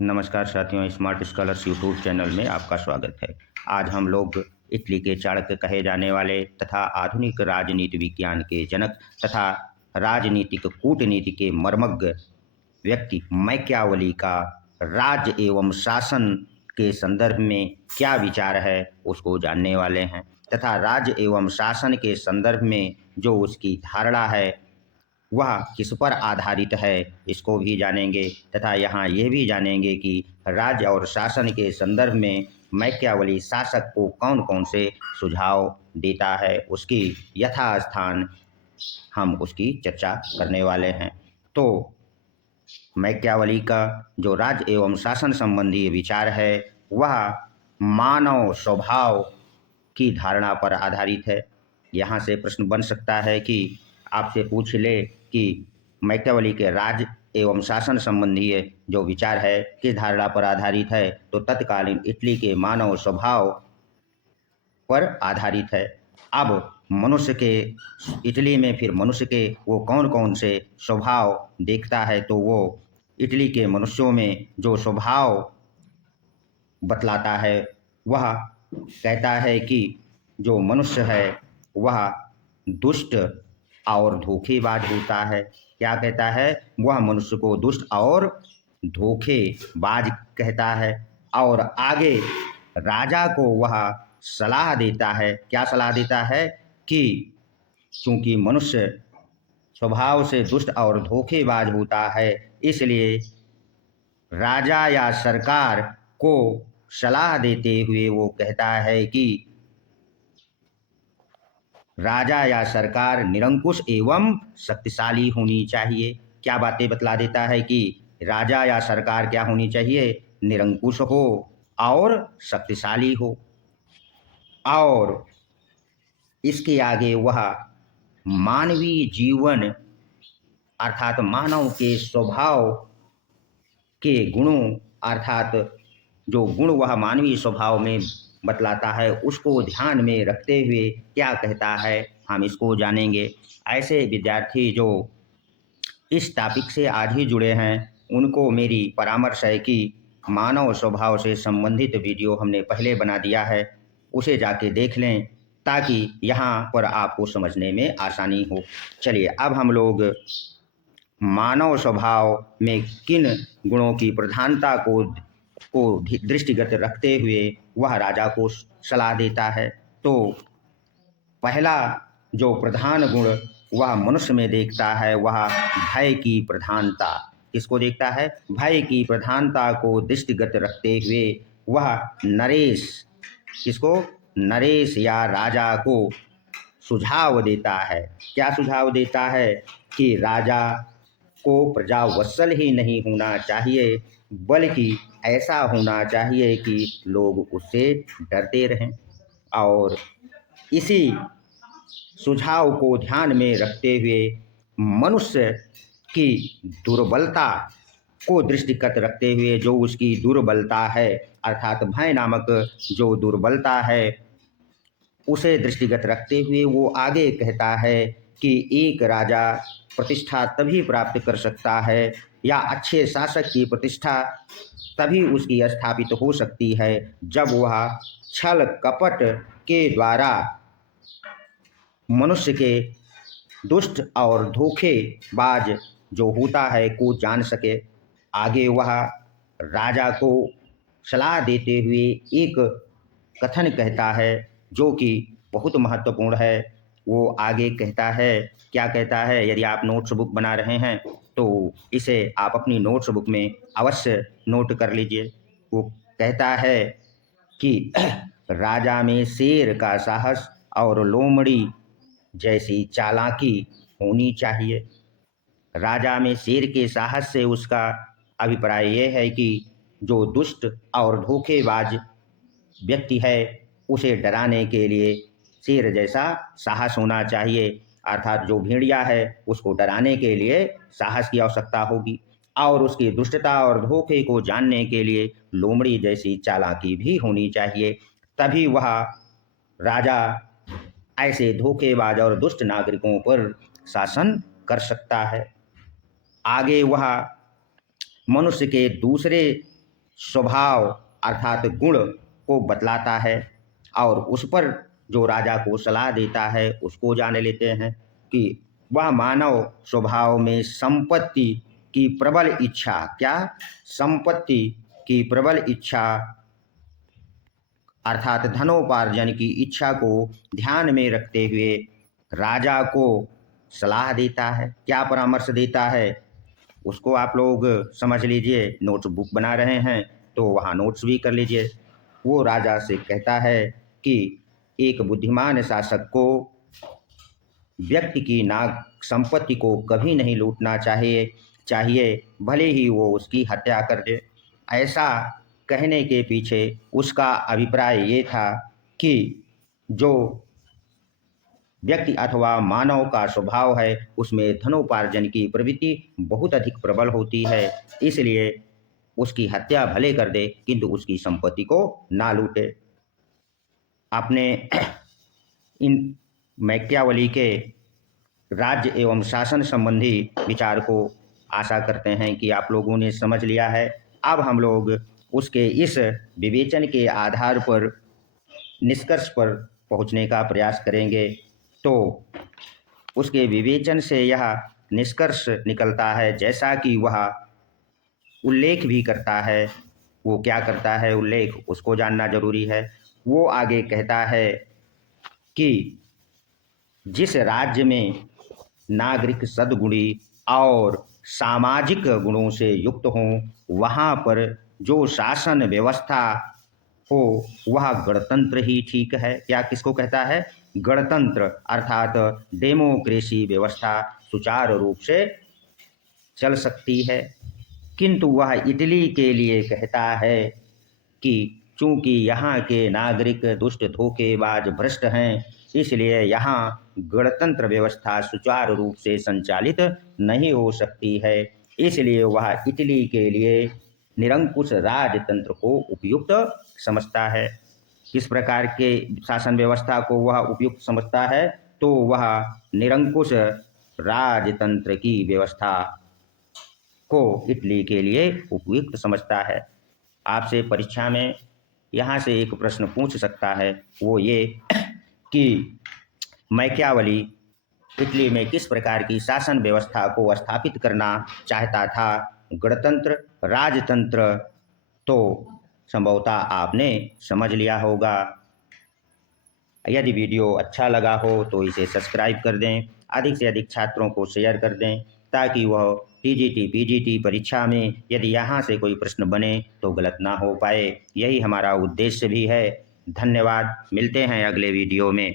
नमस्कार साथियों, smart scholars YouTube channel में आपका स्वागत है। आज हम लोग इटली के चाणक्य कहे जाने वाले तथा आधुनिक राजनीति विज्ञान के जनक तथा राजनीतिक कूटनीति के मर्मज्ञ व्यक्ति मैकियावेली का राज एवं शासन के संदर्भ में क्या विचार है उसको जानने वाले हैं तथा राज एवं शासन के संदर्भ में जो उसकी धारणा है वह किस पर आधारित है इसको भी जानेंगे तथा यहाँ यह भी जानेंगे कि राज्य और शासन के संदर्भ में मैकियावेली शासक को कौन कौन से सुझाव देता है, उसकी यथास्थान हम उसकी चर्चा करने वाले हैं। तो मैकियावेली का जो राज्य एवं शासन संबंधी विचार है वह मानव स्वभाव की धारणा पर आधारित है। यहाँ से प्रश्न बन सकता है कि आपसे पूछ ले कि मैकियावेली के राज्य एवं शासन संबंधी जो विचार है किस धारणा पर आधारित है, तो तत्कालीन इटली के मानव स्वभाव पर आधारित है। अब मनुष्य के इटली में फिर मनुष्य के वो कौन कौन से स्वभाव देखता है, तो वो इटली के मनुष्यों में जो स्वभाव बतलाता है वह कहता है कि जो मनुष्य है वह दुष्ट और धोखेबाज होता है। क्या कहता है? वह मनुष्य को दुष्ट और धोखेबाज कहता है। और आगे राजा को वह सलाह देता है। क्या सलाह देता है? कि चूंकि मनुष्य स्वभाव से दुष्ट और धोखेबाज होता है, इसलिए राजा या सरकार को सलाह देते हुए वो कहता है कि राजा या सरकार निरंकुश एवं शक्तिशाली होनी चाहिए। क्या बातें बतला देता है कि राजा या सरकार क्या होनी चाहिए? निरंकुश हो और शक्तिशाली हो। और इसके आगे वह मानवीय जीवन अर्थात मानव के स्वभाव के गुणों अर्थात जो गुण वह मानवीय स्वभाव में बतलाता है उसको ध्यान में रखते हुए क्या कहता है, हम इसको जानेंगे। ऐसे विद्यार्थी जो इस टॉपिक से आज ही जुड़े हैं उनको मेरी परामर्श है कि मानव स्वभाव से संबंधित वीडियो हमने पहले बना दिया है, उसे जाके देख लें ताकि यहाँ पर आपको समझने में आसानी हो। चलिए अब हम लोग मानव स्वभाव में किन गुणों की प्रधानता को दृष्टिगत रखते हुए वह राजा को सलाह देता है। तो पहला जो प्रधान गुण वह मनुष्य में देखता है वह भय की प्रधानता। किसको देखता है? भय की प्रधानता को दृष्टिगत रखते हुए वह नरेश, किसको? नरेश या राजा को सुझाव देता है। क्या सुझाव देता है? कि राजा को प्रजा वत्सल ही नहीं होना चाहिए, बल्कि ऐसा होना चाहिए कि लोग उससे डरते रहें। और इसी सुझाव को ध्यान में रखते हुए मनुष्य की दुर्बलता को दृष्टिगत रखते हुए जो उसकी दुर्बलता है अर्थात भय नामक जो दुर्बलता है उसे दृष्टिगत रखते हुए वो आगे कहता है कि एक राजा प्रतिष्ठा तभी प्राप्त कर सकता है या अच्छे शासक की प्रतिष्ठा तभी उसकी स्थापित हो सकती है जब वह छल कपट के द्वारा मनुष्य के दुष्ट और धोखेबाज जो होता है को जान सके। आगे वह राजा को सलाह देते हुए एक कथन कहता है जो कि बहुत महत्वपूर्ण है। वो आगे कहता है, क्या कहता है? यदि आप नोट्स बुक बना रहे हैं तो इसे आप अपनी नोट्स बुक में अवश्य नोट कर लीजिए। वो कहता है कि राजा में शेर का साहस और लोमड़ी जैसी चालाकी होनी चाहिए। राजा में शेर के साहस से उसका अभिप्राय यह है कि जो दुष्ट और धोखेबाज व्यक्ति है उसे डराने के लिए शेर जैसा साहस होना चाहिए, अर्थात जो भेड़िया है उसको डराने के लिए साहस की आवश्यकता होगी। और उसकी दुष्टता और धोखे को जानने के लिए लोमड़ी जैसी चालाकी भी होनी चाहिए, तभी वह राजा ऐसे धोखेबाज और दुष्ट नागरिकों पर शासन कर सकता है। आगे वह मनुष्य के दूसरे स्वभाव अर्थात गुण को बतलाता है और उस पर जो राजा को सलाह देता है उसको जान लेते हैं कि वह मानव स्वभाव में संपत्ति की प्रबल इच्छा, क्या संपत्ति की प्रबल इच्छा अर्थात धनोपार्जन की इच्छा को ध्यान में रखते हुए राजा को सलाह देता है। क्या परामर्श देता है उसको आप लोग समझ लीजिए। नोट्स बुक बना रहे हैं तो वहाँ नोट्स भी कर लीजिए। वो राजा से कहता है कि एक बुद्धिमान शासक को व्यक्ति की नाग संपत्ति को कभी नहीं लूटना चाहिए भले ही वो उसकी हत्या कर दे। ऐसा कहने के पीछे उसका अभिप्राय ये था कि जो व्यक्ति अथवा मानव का स्वभाव है उसमें धनोपार्जन की प्रवृत्ति बहुत अधिक प्रबल होती है, इसलिए उसकी हत्या भले कर दे किंतु उसकी संपत्ति को ना लूटे। आपने इन मैकियावली के राज्य एवं शासन संबंधी विचार को आशा करते हैं कि आप लोगों ने समझ लिया है। अब हम लोग उसके इस विवेचन के आधार पर निष्कर्ष पर पहुंचने का प्रयास करेंगे। तो उसके विवेचन से यह निष्कर्ष निकलता है, जैसा कि वह उल्लेख भी करता है। वो क्या करता है उल्लेख, उसको जानना जरूरी है। वो आगे कहता है कि जिस राज्य में नागरिक सद्गुणी और सामाजिक गुणों से युक्त हों, वहाँ पर जो शासन व्यवस्था हो वह गणतंत्र ही ठीक है। क्या किसको कहता है? गणतंत्र अर्थात डेमोक्रेसी व्यवस्था सुचारू रूप से चल सकती है। किंतु वह इटली के लिए कहता है कि चूंकि यहाँ के नागरिक दुष्ट, धोखेबाज, भ्रष्ट हैं, इसलिए यहाँ गणतंत्र व्यवस्था सुचारू रूप से संचालित नहीं हो सकती है। इसलिए वह इटली के लिए निरंकुश राजतंत्र को उपयुक्त समझता है। किस प्रकार के शासन व्यवस्था को वह उपयुक्त समझता है? तो वह निरंकुश राजतंत्र की व्यवस्था को इटली के लिए उपयुक्त समझता है। आपसे परीक्षा में यहाँ से एक प्रश्न पूछ सकता है, वो ये कि मैकियावली इटली में किस प्रकार की शासन व्यवस्था को स्थापित करना चाहता था, गणतंत्र, राजतंत्र? तो संभवतः आपने समझ लिया होगा। यदि वीडियो अच्छा लगा हो तो इसे सब्सक्राइब कर दें, अधिक से अधिक छात्रों को शेयर कर दें ताकि वह टीजीटी पीजीटी परीक्षा में यदि यहाँ से कोई प्रश्न बने तो गलत ना हो पाए। यही हमारा उद्देश्य भी है। धन्यवाद, मिलते हैं अगले वीडियो में।